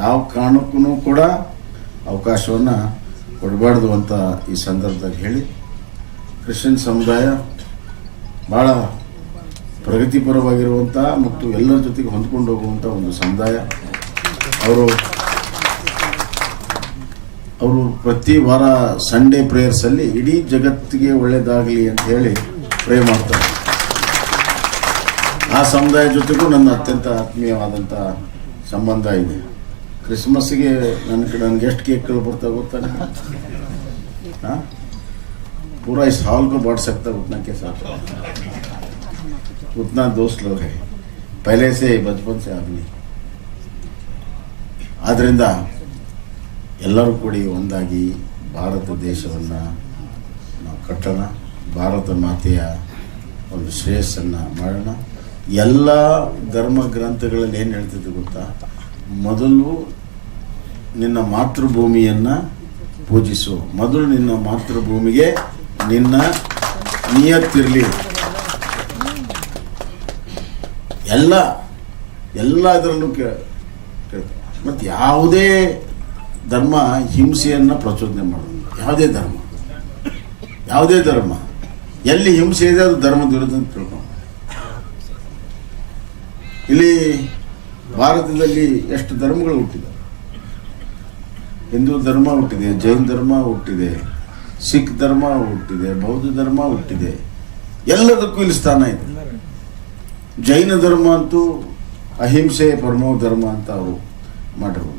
ಯಾವ ಕಾರಣಕ್ಕೂ ಕೂಡ ಅವಕಾಶವನ್ನು ಕೊಡಬಾರ್ದು ಅಂತ ಈ ಸಂದರ್ಭದಲ್ಲಿ ಹೇಳಿ, ಕ್ರಿಶ್ಚಿಯನ್ ಸಮುದಾಯ ಭಾಳ ಪ್ರಗತಿಪರವಾಗಿರುವಂಥ ಮತ್ತು ಎಲ್ಲರ ಜೊತೆಗೆ ಹೊಂದ್ಕೊಂಡು ಹೋಗುವಂಥ ಒಂದು ಸಮುದಾಯ. ಅವರು ಪ್ರತಿ ವಾರ ಸಂಡೇ ಪ್ರೇಯರ್ಸಲ್ಲಿ ಇಡೀ ಜಗತ್ತಿಗೆ ಒಳ್ಳೆಯದಾಗಲಿ ಅಂತ ಹೇಳಿ ಪ್ರೇ ಮಾಡ್ತಾರೆ. ಆ ಸಮುದಾಯ ಜೊತೆಗೂ ನನ್ನ ಅತ್ಯಂತ ಆತ್ಮೀಯವಾದಂಥ ಸಂಬಂಧ ಇದೆ. ಕ್ರಿಸ್ಮಸ್ಗೆ ನನಗೆ ಎಷ್ಟು ಕೇಕ್ಗಳು ಬರ್ತಾ ಗೊತ್ತಾನೆ, हाँ पूरा इस हॉल को बांट सकता उतना के साथ, उतना दोस्त लोग हैं पहले से बचपन से आदमी. ಆದ್ದರಿಂದ ಎಲ್ಲರೂ ಕೂಡಿ ಒಂದಾಗಿ ಭಾರತ ದೇಶವನ್ನು ನಾವು ಕಟ್ಟೋಣ, ಭಾರತ ಮಾತೆಯ ಒಂದು ಶ್ರೇಯಸ್ಸನ್ನು ಮಾಡೋಣ. ಎಲ್ಲ ಧರ್ಮ ಗ್ರಂಥಗಳಲ್ಲಿ ಏನು ಹೇಳ್ತಿದ್ರು ಗೊತ್ತಾ, ಮೊದಲು ನಿನ್ನ ಮಾತೃಭೂಮಿಯನ್ನು ಪೂಜಿಸು, ಮೊದಲು ನಿನ್ನ ಮಾತೃಭೂಮಿಗೆ ನಿನ್ನ ನಿಯತ್ತಿರಲಿ. ಎಲ್ಲ ಇದರಲ್ಲೂ ಕೇಳ್ತಾರೆ. ಮತ್ತು ಯಾವುದೇ ಧರ್ಮ ಹಿಂಸೆಯನ್ನು ಪ್ರಚೋದನೆ ಮಾಡೋದು. ಯಾವುದೇ ಧರ್ಮ ಎಲ್ಲಿ ಹಿಂಸೆ ಇದೆ ಅದು ಧರ್ಮದ ವಿರುದ್ಧ ಅಂತ ತಿಳ್ಕೊಂಡು. ಇಲ್ಲಿ ಭಾರತದಲ್ಲಿ ಎಷ್ಟು ಧರ್ಮಗಳು ಹುಟ್ಟಿದೆ. ಹಿಂದೂ ಧರ್ಮ ಹುಟ್ಟಿದೆ, ಜೈನ ಧರ್ಮ ಹುಟ್ಟಿದೆ, ಸಿಖ್ ಧರ್ಮ ಹುಟ್ಟಿದೆ, ಬೌದ್ಧ ಧರ್ಮ ಹುಟ್ಟಿದೆ. ಎಲ್ಲದಕ್ಕೂ ಇಲ್ಲಿ ಸ್ಥಾನ ಇದೆ. ಜೈನ ಧರ್ಮ ಅಂತೂ ಅಹಿಂಸೆ ಪರಮೋ ಧರ್ಮ ಅಂತ ಅವರು ಮಾಡಿರ್ಬೋದು.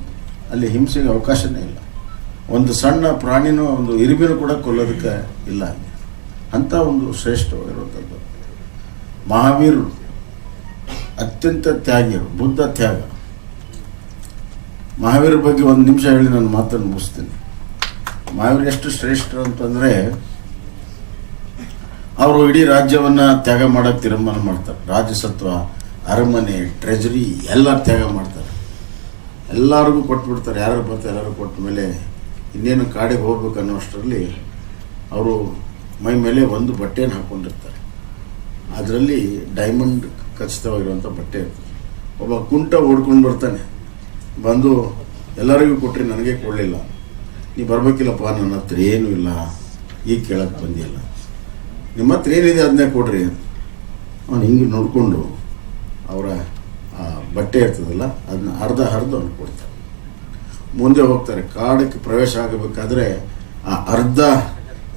ಅಲ್ಲಿ ಹಿಂಸೆಗೆ ಅವಕಾಶನೇ ಇಲ್ಲ. ಒಂದು ಸಣ್ಣ ಪ್ರಾಣಿನೂ, ಒಂದು ಇರುಬಿನೂ ಕೂಡ ಕೊಲ್ಲೋದಕ್ಕೆ ಇಲ್ಲ ಅಲ್ಲಿ. ಅಂಥ ಒಂದು ಶ್ರೇಷ್ಠವಾಗಿರುವಂಥದ್ದು. ಮಹಾವೀರರು ಅತ್ಯಂತ ತ್ಯಾಗಿಯರು, ಬುದ್ಧ ತ್ಯಾಗ. ಮಹಾವೀರ ಬಗ್ಗೆ ಒಂದು ನಿಮಿಷ ಹೇಳಿ ನಾನು ಮಾತನ್ನು ಮುಗಿಸ್ತೀನಿ. ಮಹಾವೀರ ಎಷ್ಟು ಶ್ರೇಷ್ಠರು ಅಂತಂದರೆ, ಅವರು ಇಡೀ ರಾಜ್ಯವನ್ನು ತ್ಯಾಗ ಮಾಡೋಕ್ಕೆ ತೀರ್ಮಾನ ಮಾಡ್ತಾರೆ. ರಾಜಸತ್ವ, ಅರಮನೆ, ಟ್ರೆಜರಿ ಎಲ್ಲ ತ್ಯಾಗ ಮಾಡ್ತಾರೆ. ಎಲ್ಲರಿಗೂ ಕೊಟ್ಬಿಡ್ತಾರೆ. ಯಾರು ಬರ್ತಾರೆ ಎಲ್ಲರೂ ಕೊಟ್ಟ ಮೇಲೆ ಇನ್ನೇನು ಕಾಡಿಗೆ ಹೋಗ್ಬೇಕು ಅನ್ನೋಷ್ಟರಲ್ಲಿ ಅವರು ಮೈ ಮೇಲೆ ಒಂದು ಬಟ್ಟೆಯನ್ನು ಹಾಕ್ಕೊಂಡಿರ್ತಾರೆ. ಅದರಲ್ಲಿ ಡೈಮಂಡ್ ಖಚಿತವಾಗಿರುವಂಥ ಬಟ್ಟೆ ಇರ್ತದೆ. ಒಬ್ಬ ಕುಂಟ ಓಡ್ಕೊಂಡು ಬರ್ತಾನೆ, ಬಂದು ಎಲ್ಲರಿಗೂ ಕೊಟ್ಟರೆ ನನಗೆ ಕೊಡಲಿಲ್ಲ, ನೀ ಬರಬೇಕಿಲ್ಲಪ್ಪ, ನನ್ನ ಹತ್ರ ಏನೂ ಇಲ್ಲ, ಈಗ ಕೇಳಕ್ಕೆ ಬಂದಿಲ್ಲ, ನಿಮ್ಮ ಹತ್ರ ಏನಿದೆ ಅದನ್ನೇ ಕೊಡ್ರಿ. ಅವನು ಹಿಂಗೆ ನೋಡಿಕೊಂಡು ಅವರ ಬಟ್ಟೆ ಇರ್ತದಲ್ಲ ಅದನ್ನ ಹರಿದು ಅವ್ನು ಕೊಡ್ತಾರೆ. ಮುಂದೆ ಹೋಗ್ತಾರೆ. ಕಾಡಕ್ಕೆ ಪ್ರವೇಶ ಆಗಬೇಕಾದ್ರೆ ಆ ಅರ್ಧ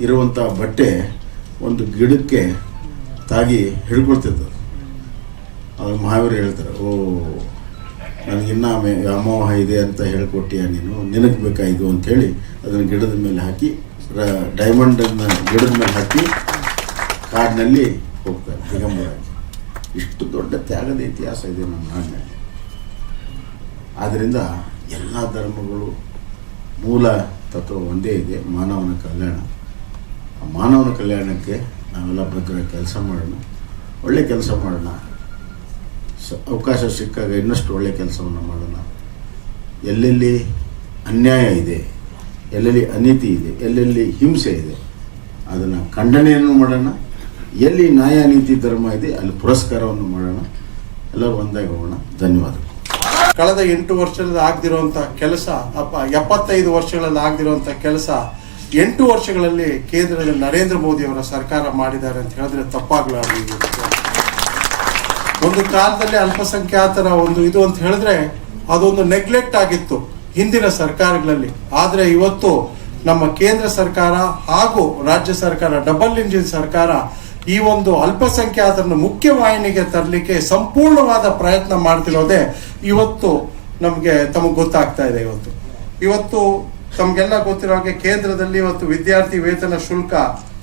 ಇರುವಂಥ ಬಟ್ಟೆ ಒಂದು ಗಿಡಕ್ಕೆ ತಾಗಿ ಹಿಡ್ಕೊಳ್ತಿರ್ತದೆ. ಅವಾಗ ಮಹಾವೀರ ಹೇಳ್ತಾರೆ, ಓ ನನಗಿನ್ನ ವ್ಯಾಮೋಹ ಇದೆ ಅಂತ ಹೇಳ್ಕೊಟ್ಟಿಯ ನೀನು, ನಿನಗೆ ಬೇಕಾಯಿತು ಅಂಥೇಳಿ ಅದನ್ನು ಗಿಡದ ಮೇಲೆ ಹಾಕಿ, ಡೈಮಂಡನ್ನು ಗಿಡದ ಮೇಲೆ ಹಾಕಿ ಕಾಡಿನಲ್ಲಿ ಹೋಗ್ತಾರೆ ದಿಗಂಬರಾಗಿ. ಇಷ್ಟು ದೊಡ್ಡ ತ್ಯಾಗದ ಇತಿಹಾಸ ಇದೆ ನಮ್ಮ ನಾಡಿನಲ್ಲಿ. ಆದ್ದರಿಂದ ಎಲ್ಲ ಧರ್ಮಗಳು ಮೂಲ ತತ್ವ ಒಂದೇ ಇದೆ, ಮಾನವನ ಕಲ್ಯಾಣ. ಆ ಮಾನವನ ಕಲ್ಯಾಣಕ್ಕೆ ನಾವೆಲ್ಲ ಭದ್ರ ಕೆಲಸ ಮಾಡೋಣ, ಒಳ್ಳೆ ಕೆಲಸ ಮಾಡೋಣ. ಅವಕಾಶ ಸಿಕ್ಕಾಗ ಇನ್ನಷ್ಟು ಒಳ್ಳೆ ಕೆಲಸವನ್ನು ಮಾಡೋಣ. ಎಲ್ಲೆಲ್ಲಿ ಅನ್ಯಾಯ ಇದೆ, ಎಲ್ಲೆಲ್ಲಿ ಅನೀತಿ ಇದೆ, ಎಲ್ಲೆಲ್ಲಿ ಹಿಂಸೆ ಇದೆ ಅದನ್ನು ಖಂಡನೆಯನ್ನು ಮಾಡೋಣ. ಎಲ್ಲಿ ನ್ಯಾಯ ನೀತಿ ಧರ್ಮ ಇದೆ ಅಲ್ಲಿ ಪುರಸ್ಕಾರವನ್ನು ಮಾಡೋಣ. ಎಲ್ಲರೂ ಒಂದಾಗಿ ಹೋಗೋಣ. ಧನ್ಯವಾದಗಳು. ಕಳೆದ 8 ವರ್ಷದಲ್ಲಿ ಆಗದಿರುವಂಥ ಕೆಲಸ, 75 ವರ್ಷಗಳಲ್ಲಿ ಆಗದಿರುವಂಥ ಕೆಲಸ 8 ವರ್ಷಗಳಲ್ಲಿ ಕೇಂದ್ರದಲ್ಲಿ ನರೇಂದ್ರ ಮೋದಿ ಅವರ ಸರ್ಕಾರ ಮಾಡಿದ್ದಾರೆ ಅಂತ ಹೇಳಿದ್ರೆ ತಪ್ಪಾಗಲಾರದು. ಒಂದು ಕಾಲದಲ್ಲಿ ಅಲ್ಪಸಂಖ್ಯಾತರ ಒಂದು ಇದು ಅಂತ ಹೇಳಿದ್ರೆ ಅದೊಂದು ನೆಗ್ಲೆಕ್ಟ್ ಆಗಿತ್ತು ಹಿಂದಿನ ಸರ್ಕಾರಗಳಲ್ಲಿ. ಆದರೆ ಇವತ್ತು ನಮ್ಮ ಕೇಂದ್ರ ಸರ್ಕಾರ ಹಾಗೂ ರಾಜ್ಯ ಸರ್ಕಾರ, ಡಬಲ್ ಇಂಜಿನ್ ಸರ್ಕಾರ, ಈ ಒಂದು ಅಲ್ಪಸಂಖ್ಯಾತರನ್ನು ಮುಖ್ಯವಾಹಿನಿಗೆ ತರಲಿಕ್ಕೆ ಸಂಪೂರ್ಣವಾದ ಪ್ರಯತ್ನ ಮಾಡ್ತಿರೋದೇ ಇವತ್ತು ತಮಗೆ ಗೊತ್ತಾಗ್ತಾ ಇದೆ. ಇವತ್ತು ತಮಗೆಲ್ಲ ಗೊತ್ತಿರೋ ಹಾಗೆ ಕೇಂದ್ರದಲ್ಲಿ ಇವತ್ತು ವಿದ್ಯಾರ್ಥಿ ವೇತನ ಶುಲ್ಕ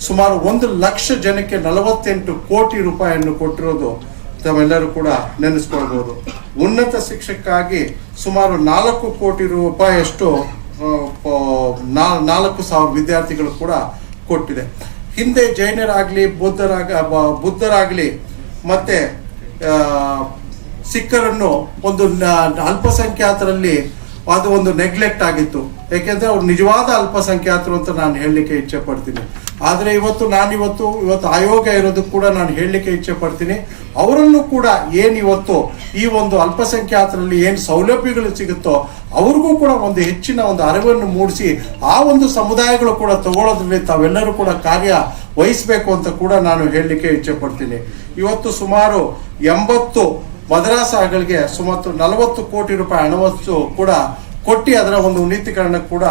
ಸುಮಾರು 1 ಲಕ್ಷ ಜನಕ್ಕೆ 48 ಕೋಟಿ ರೂಪಾಯಿಯನ್ನು ಕೊಟ್ಟಿರೋದು ತಾವೆಲ್ಲರೂ ಕೂಡ ನೆನೆಸ್ಕೊಳ್ಬಹುದು. ಉನ್ನತ ಶಿಕ್ಷಕ್ಕಾಗಿ ಸುಮಾರು 4 ಕೋಟಿ ರೂಪಾಯಿಯಷ್ಟು 4,000 ವಿದ್ಯಾರ್ಥಿಗಳು ಕೂಡ ಕೊಟ್ಟಿದೆ. ಹಿಂದೆ ಜೈನರಾಗಲಿ, ಬುದ್ಧರಾಗಲಿ ಮತ್ತೆ ಸಿಖ್ಖರನ್ನು ಒಂದು ಅಲ್ಪಸಂಖ್ಯಾತರಲ್ಲಿ ಅದು ಒಂದು ನೆಗ್ಲೆಕ್ಟ್ ಆಗಿತ್ತು. ಯಾಕೆಂದ್ರೆ ಅವ್ರು ನಿಜವಾದ ಅಲ್ಪಸಂಖ್ಯಾತರು ಅಂತ ನಾನು ಹೇಳಲಿಕ್ಕೆ ಇಚ್ಛೆ ಪಡ್ತೀನಿ. ಆದರೆ ಇವತ್ತು ಆಯೋಗ ಇರೋದಕ್ಕೆ ಕೂಡ ನಾನು ಹೇಳಲಿಕ್ಕೆ ಇಚ್ಛೆ ಪಡ್ತೀನಿ, ಅವರನ್ನು ಕೂಡ ಏನು ಇವತ್ತು ಈ ಒಂದು ಅಲ್ಪಸಂಖ್ಯಾತರಲ್ಲಿ ಏನು ಸೌಲಭ್ಯಗಳು ಸಿಗುತ್ತೋ ಅವ್ರಿಗೂ ಕೂಡ ಒಂದು ಹೆಚ್ಚಿನ ಒಂದು ಅರಿವನ್ನು ಮೂಡಿಸಿ ಆ ಒಂದು ಸಮುದಾಯಗಳು ಕೂಡ ತಗೊಳ್ಳೋದ್ರಲ್ಲಿ ತಾವೆಲ್ಲರೂ ಕೂಡ ಕಾರ್ಯ ವಹಿಸಬೇಕು ಅಂತ ಕೂಡ ನಾನು ಹೇಳಲಿಕ್ಕೆ ಇಚ್ಛೆ ಪಡ್ತೀನಿ. ಇವತ್ತು ಸುಮಾರು 80 ಮದರಸಾಗಳಿಗೆ ಸುಮಾರು 40 ಕೋಟಿ ರೂಪಾಯಿ ಹಣವಷ್ಟು ಕೂಡ ಕೊಟ್ಟು ಅದರ ಒಂದು ಉನ್ನತೀಕರಣ ಕೂಡ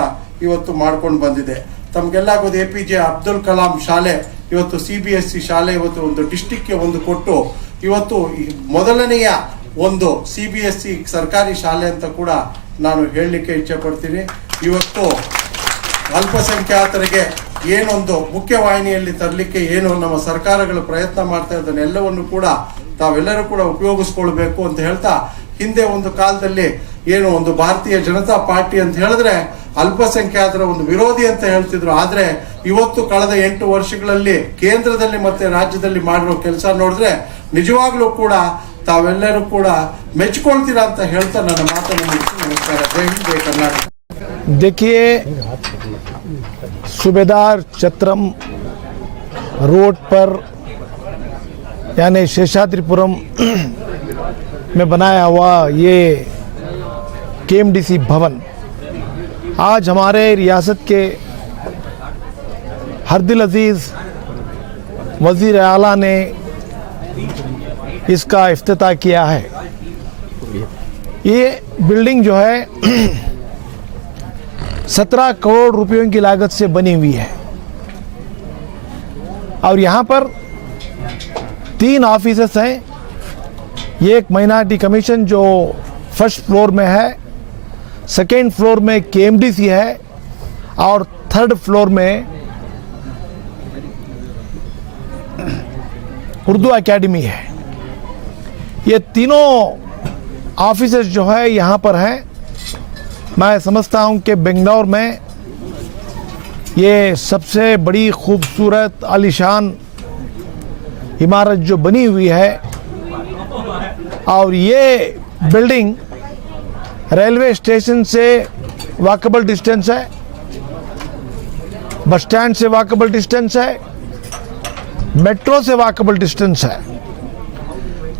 ಇವತ್ತು ಮಾಡ್ಕೊಂಡು ಬಂದಿದೆ. ತಮಗೆಲ್ಲ ಆಗೋದು APJ ಅಬ್ದುಲ್ ಕಲಾಂ ಶಾಲೆ ಇವತ್ತು CBSE ಶಾಲೆ ಇವತ್ತು ಒಂದು ಡಿಸ್ಟಿಕ್ಗೆ ಒಂದು ಕೊಟ್ಟು ಇವತ್ತು ಮೊದಲನೆಯ ಒಂದು CBSE ಸರ್ಕಾರಿ ಶಾಲೆ ಅಂತ ಕೂಡ ನಾನು ಹೇಳಲಿಕ್ಕೆ ಇಚ್ಛೆ ಪಡ್ತೀನಿ. ಇವತ್ತು ಅಲ್ಪಸಂಖ್ಯಾತರಿಗೆ ಏನೊಂದು ಮುಖ್ಯವಾಹಿನಿಯಲ್ಲಿ ತರಲಿಕ್ಕೆ ಏನು ನಮ್ಮ ಸರ್ಕಾರಗಳು ಪ್ರಯತ್ನ ಮಾಡ್ತಾ ಇದ್ದನ್ನೆಲ್ಲವನ್ನು ಕೂಡ ತಾವೆಲ್ಲರೂ ಕೂಡ ಉಪಯೋಗಿಸ್ಕೊಳ್ಬೇಕು ಅಂತ ಹೇಳ್ತಾ, ಹಿಂದೆ ಒಂದು ಕಾಲದಲ್ಲಿ ಏನು ಒಂದು ಭಾರತೀಯ ಜನತಾ ಪಾರ್ಟಿ ಅಂತ ಹೇಳಿದ್ರೆ ಅಲ್ಪಸಂಖ್ಯಾತರ ಒಂದು ವಿರೋಧಿ ಅಂತ ಹೇಳ್ತಿದ್ರು. ಆದ್ರೆ ಇವತ್ತು ಕಳೆದ 8 ವರ್ಷಗಳಲ್ಲಿ ಕೇಂದ್ರದಲ್ಲಿ ಮತ್ತೆ ರಾಜ್ಯದಲ್ಲಿ ಮಾಡಿರೋ ಕೆಲಸ ನೋಡಿದ್ರೆ ನಿಜವಾಗ್ಲೂ ಕೂಡ ತಾವೆಲ್ಲರೂ ಕೂಡ ಮೆಚ್ಕೊಳ್ತೀರಾ ಅಂತ ಹೇಳ್ತಾ ನನ್ನ ಮಾತನ್ನು ಮುಗಿಸಿ ನಮಸ್ಕಾರ. ಜೈ ಹಿಂದ್, ಜೈ ಕರ್ನಾಟಕ. देखिए, सूबेदार चत्रम रोड पर यानी शेषाद्रिपुरम में बनाया हुआ ये KMDC भवन आज हमारे रियासत के हरदिल अजीज़ वज़ीर आला ने इसका इफ्तिताह किया है। ये बिल्डिंग जो है 17 करोड़ रुपयों की लागत से बनी हुई है और यहाँ पर 3 ऑफिसेस हैं। एक माइनॉरिटी कमीशन जो फर्स्ट फ्लोर में है, सेकेंड फ्लोर में KMDC है और थर्ड फ्लोर में उर्दू एकेडमी है। ये तीनों ऑफिसेस जो है यहाँ पर हैं। मैं समझता हूँ कि बेंगलोर में ये सबसे बड़ी खूबसूरत आलीशान इमारत जो बनी हुई है और ये बिल्डिंग रेलवे स्टेशन से वॉकेबल डिस्टेंस है, बस स्टैंड से वॉकेबल डिस्टेंस है, मेट्रो से वॉकेबल डिस्टेंस है।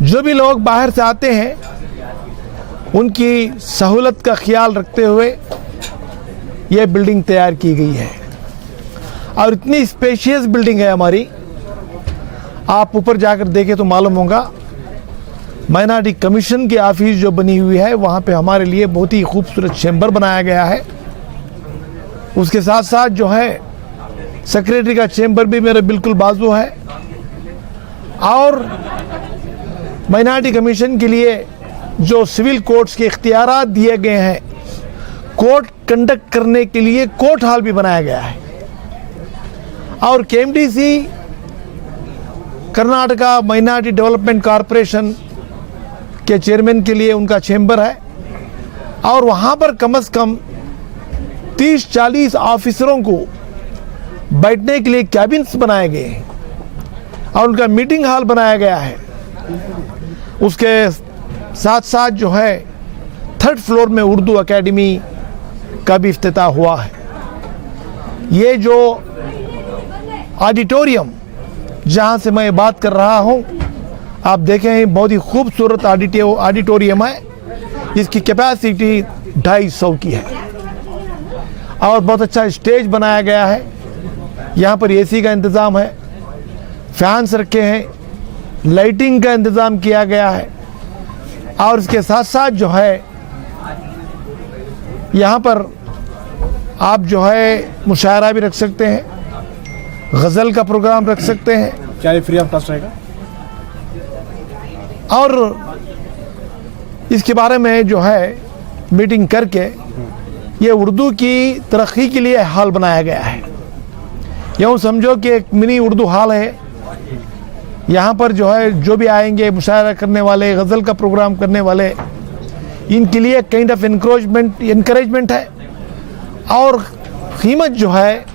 जो भी लोग बाहर से आते हैं उनकी सहूलत का ख्याल रखते हुए ये बिल्डिंग तैयार की गई है और इतनी स्पेशियस बिल्डिंग है हमारी। आप ऊपर जाकर देखें तो मालूम होगा। माइनॉरिटी कमीशन की ऑफिस जो बनी हुई है वहाँ पे हमारे लिए बहुत ही खूबसूरत चैम्बर बनाया गया है। उसके साथ साथ जो है सेक्रेटरी का चैम्बर भी मेरे बिल्कुल बाजू है और माइनॉरिटी कमीशन के लिए जो सिविल कोर्ट्स के इख्तियारात दिए गए हैं, कोर्ट कंडक्ट करने के लिए कोर्ट हॉल भी बनाया गया है और KMDC Karnataka minority development corporation के चेयरमैन के लिए उनका चैम्बर है और वहाँ पर कम से कम 30-40 ऑफिसरों को बैठने के लिए कैबिन्स बनाए गए हैं और उनका मीटिंग हॉल बनाया गया है। उसके साथ साथ जो है थर्ड फ्लोर में उर्दू एकेडमी का भी इफ्तिताह हुआ है। ये जो ऑडिटोरियम जहाँ से मैं बात कर रहा हूँ, आप देखें बहुत ही खूबसूरत ऑडिटोरियम है। इसकी कैपेसिटी 250 की है और बहुत अच्छा स्टेज बनाया गया है। यहाँ पर AC का इंतज़ाम है, फैंस रखे हैं, लाइटिंग का इंतज़ाम किया गया है और इसके साथ साथ जो है यहाँ पर आप जो है मुशायरा भी रख सकते हैं, गज़ल का प्रोग्राम रख सकते हैं। क्या ये फ्री ऑफ कॉस्ट रहेगा? और इसके बारे में जो है मीटिंग करके ये उर्दू की तरक्की के लिए हॉल बनाया गया है। यूँ समझो कि एक मिनी उर्दू हॉल है। यहाँ पर जो है जो भी आएंगे मुशायरा करने वाले, गज़ल का प्रोग्राम करने वाले, इनके लिए काइंड ऑफ इनकरेजमेंट है और कीमत जो है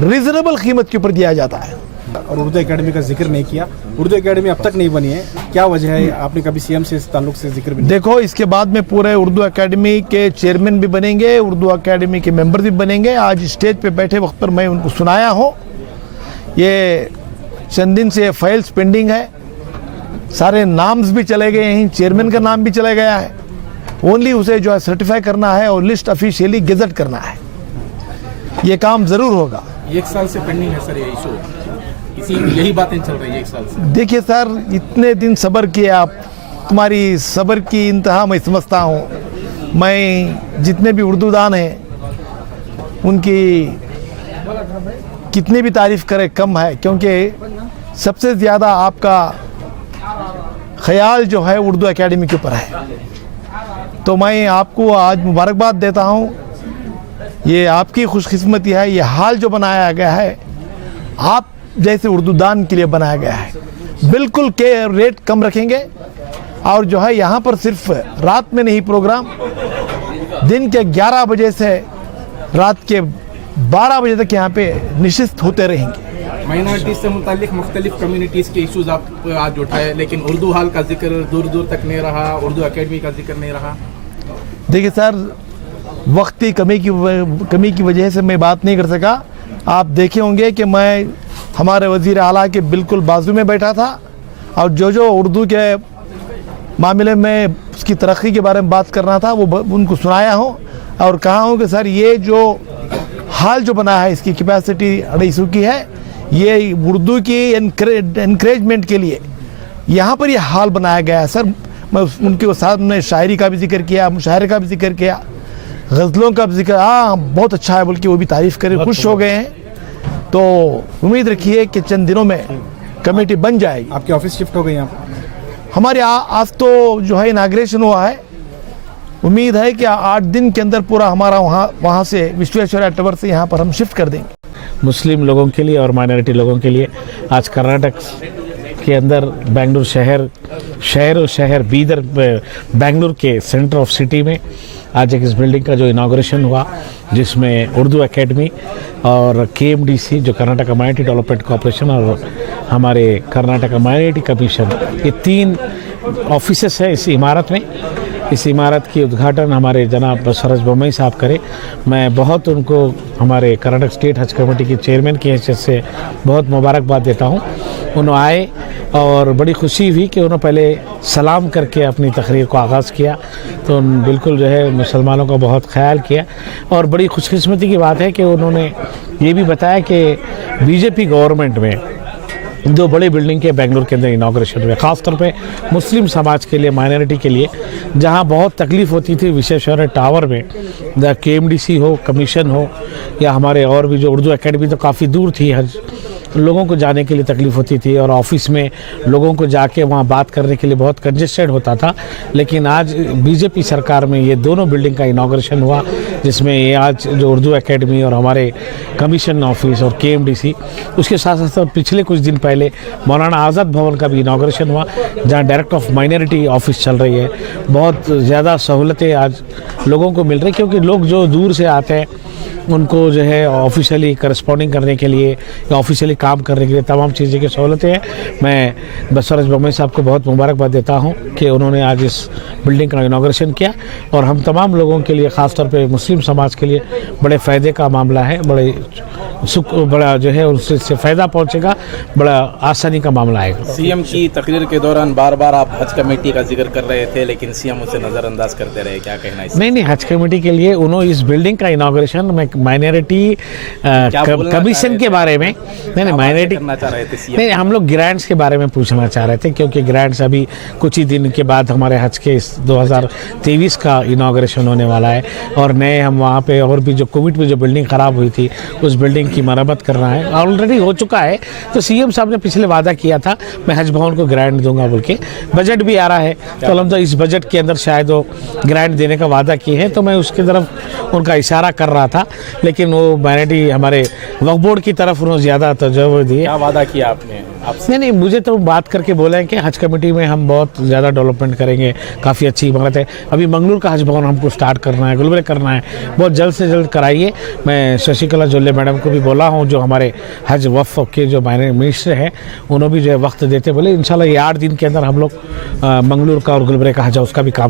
रीज़नेबल कीमत के ऊपर दिया जाता है। और उर्दू एकेडमी का जिक्र नहीं किया। उर्दू एकेडमी अब तक नहीं बनी है, क्या वजह है? आपने कभी CM से इस ताल्लुक से जिक्र भी नहीं? देखो, इसके बाद में पूरे उर्दू एकेडमी के चेयरमैन भी बनेंगे, उर्दू एकेडमी के मेंबर भी बनेंगे। आज स्टेज पे बैठे वक्त पर मैं उनको सुनाया हूँ ये चंद दिन से फाइल्स पेंडिंग है, सारे नाम्स भी चले गए हैं, चेयरमैन का नाम भी चला गया है, ओनली उसे जो है सर्टिफाई करना है और लिस्ट ऑफिशियली गेजेट करना है। ये काम ज़रूर होगा। 1 साल से पेंडिंग है सर ये इशू, यही बातें चल रही है 1 साल से। देखिए सर, इतने दिन सब्र किए आप, तुम्हारी सब्र की इंतहा मैं समझता हूँ। मैं जितने भी उर्दू दान हैं उनकी कितनी भी तारीफ़ करे कम है, क्योंकि सबसे ज़्यादा आपका ख्याल जो है उर्दू एकेडमी के ऊपर है। तो मैं आपको आज मुबारकबाद देता हूँ, ये आपकी खुशकिस्मती है। ये हाल जो बनाया गया है आप जैसे उर्दू दान के लिए बनाया गया है। बिल्कुल के रेट कम रखेंगे और जो है यहाँ पर सिर्फ रात में नहीं, प्रोग्राम दिन के 11 बजे से रात के 12 बजे तक यहाँ पे निश्चित होते रहेंगे। माइनॉरिटी से मुतालिक मुख्तलिफ कम्युनिटीज़ के इशूज़ आप आज उठाए, लेकिन उर्दू हाल का जिक्र दूर दूर तक नहीं रहा, उर्दू एकेडमी का जिक्र नहीं रहा। देखिए सर, वक्त की कमी की वजह से मैं बात नहीं कर सका। आप देखे होंगे कि मैं हमारे वज़ीर आला के बिल्कुल बाजू में बैठा था और जो उर्दू के मामले में उसकी तरक्की के बारे में बात करना था वो उनको सुनाया हूँ और कहा हूँ कि सर ये जो हाल जो बना है इसकी कैपेसिटी 250 की है, ये उर्दू की इनकरेजमेंट के लिए यहाँ पर ये हाल बनाया गया है। सर मैं उनके सामने शायरी का भी जिक्र किया, मुशायरे का भी जिक्र किया, गज़लों का भी जिक्र, हाँ बहुत अच्छा है बोल के वो भी तारीफ़ करे, खुश हो गए हैं। तो उम्मीद रखिए कि चंद दिनों में कमेटी बन जाएगी। आपके ऑफिस शिफ्ट हो गई यहाँ? हमारे आज तो जो है इनाग्रेशन हुआ है, उम्मीद है कि 8 दिन के अंदर पूरा हमारा वहाँ से विश्वेश्वरैया टावर से यहाँ पर हम शिफ्ट कर देंगे। मुस्लिम लोगों के लिए और माइनॉरिटी लोगों के लिए आज कर्नाटक के अंदर बेंगलुरु शहर बीदर बेंगलुरु के सेंटर ऑफ सिटी में आज एक इस बिल्डिंग का जो इनाग्रेशन हुआ, जिसमें उर्दू एकेडमी और KMDC जो कर्नाटक माइनॉरिटी डेवलपमेंट कॉर्पोरेशन और हमारे कर्नाटक माइनॉरिटी कमीशन, ये 3 ऑफिसेस है इस इमारत में। इस इमारत की उद्घाटन हमारे जनाब बसवराज बोम्मई साहब करे। मैं बहुत उनको हमारे कर्नाटक स्टेट हज कमेटी के चेयरमैन की हैसियत से बहुत मुबारकबाद देता हूँ। उन्होंने आए और बड़ी खुशी हुई कि उन्होंने पहले सलाम करके अपनी तकरीर को आगाज़ किया, तो बिल्कुल जो है मुसलमानों का बहुत ख्याल किया। और बड़ी खुशकिस्मती की बात है कि उन्होंने ये भी बताया कि BJP गवर्नमेंट में 2 बड़ी बिल्डिंग के बेंगलुरु के अंदर इनाग्रेशन हुए, ख़ासतौर पे मुस्लिम समाज के लिए, माइनॉरिटी के लिए, जहां बहुत तकलीफ़ होती थी विश्वेश्वरैया टावर में, KMDC हो, कमीशन हो या हमारे और भी जो उर्दू एकेडमी तो काफ़ी दूर थी, हर लोगों को जाने के लिए तकलीफ़ होती थी और ऑफिस में लोगों को जाके वहाँ बात करने के लिए बहुत कंजेस्टेड होता था। लेकिन आज BJP सरकार में ये दोनों बिल्डिंग का इनाग्रेशन हुआ, जिसमें ये आज जो उर्दू एकेडमी और हमारे कमीशन ऑफिस और KMDC, उसके साथ साथ पिछले कुछ दिन पहले मौलाना आज़ाद भवन का भी इनाग्रेशन हुआ, जहाँ डायरेक्टर ऑफ माइनॉरिटी ऑफिस चल रही है। बहुत ज़्यादा सहूलतें आज लोगों को मिल रही, क्योंकि लोग जो दूर से आते हैं उनको जो है ऑफिशियली करस्पॉन्डिंग करने के लिए या ऑफिशियली काम करने के लिए तमाम चीज़ें की सहूलतें हैं। मैं बसवराज बोम्मई साहब को बहुत मुबारकबाद देता हूं कि उन्होंने आज इस बिल्डिंग का इनाग्रेशन किया और हम तमाम लोगों के लिए, ख़ासतौर पे मुस्लिम समाज के लिए बड़े फ़ायदे का मामला है, बड़ा जो है उससे फ़ायदा पहुँचेगा, बड़ा आसानी का मामला आएगा। CM की तकरीर के दौरान बार बार आप हज कमेटी का जिक्र कर रहे थे, लेकिन CM उसे नज़रअंदाज करते रहे, क्या कहना है? नहीं, हज कमेटी के लिए उन्होंने इस बिल्डिंग का इनाग्रेशन में माइनॉरिटी कमीशन के बारे में नहीं माइनॉरिटी करना चाह रहे थे CM? नहीं, हम लोग ग्रांट्स के बारे में पूछना चाह रहे थे, क्योंकि ग्रांट्स अभी कुछ ही दिन के बाद हमारे हज के 2023 का इनाग्रेशन होने वाला है और नए हम वहाँ पे और भी जो कोविड में जो बिल्डिंग ख़राब हुई थी उस बिल्डिंग की मरम्मत करना है, ऑलरेडी हो चुका है। तो CM साहब ने पिछले वादा किया था मैं हज भवन को ग्रांट दूंगा बोल के, बजट भी आ रहा है, तो हम तो इस बजट के अंदर शायद वो ग्रांट देने का वादा किए हैं, तो मैं उसकी तरफ उनका इशारा कर रहा था, लेकिन वो माइनॉरिटी हमारे वक्फ बोर्ड की तरफ उन्होंने ज़्यादा तवज्जो दी। क्या वादा किया आपने? नहीं, मुझे तो बात करके बोले हैं कि हज कमेटी में हम बहुत ज़्यादा डेवलपमेंट करेंगे, काफ़ी अच्छी इमारत है। अभी मंगलूर का हज भवन हमको स्टार्ट करना है, गुलबर्गा करना है, बहुत जल्द से जल्द कराइए। मैं शशिकला जोल्ले मैडम को भी बोला हूँ, जो हमारे हज वक्फ के जो मिनिस्टर हैं, उन्होंने भी जो है वक्त देते बोले इंशाल्लाह ये 8 दिन के अंदर हम लोग मंगलूर का और गुलबर्गा का हज उसका भी काम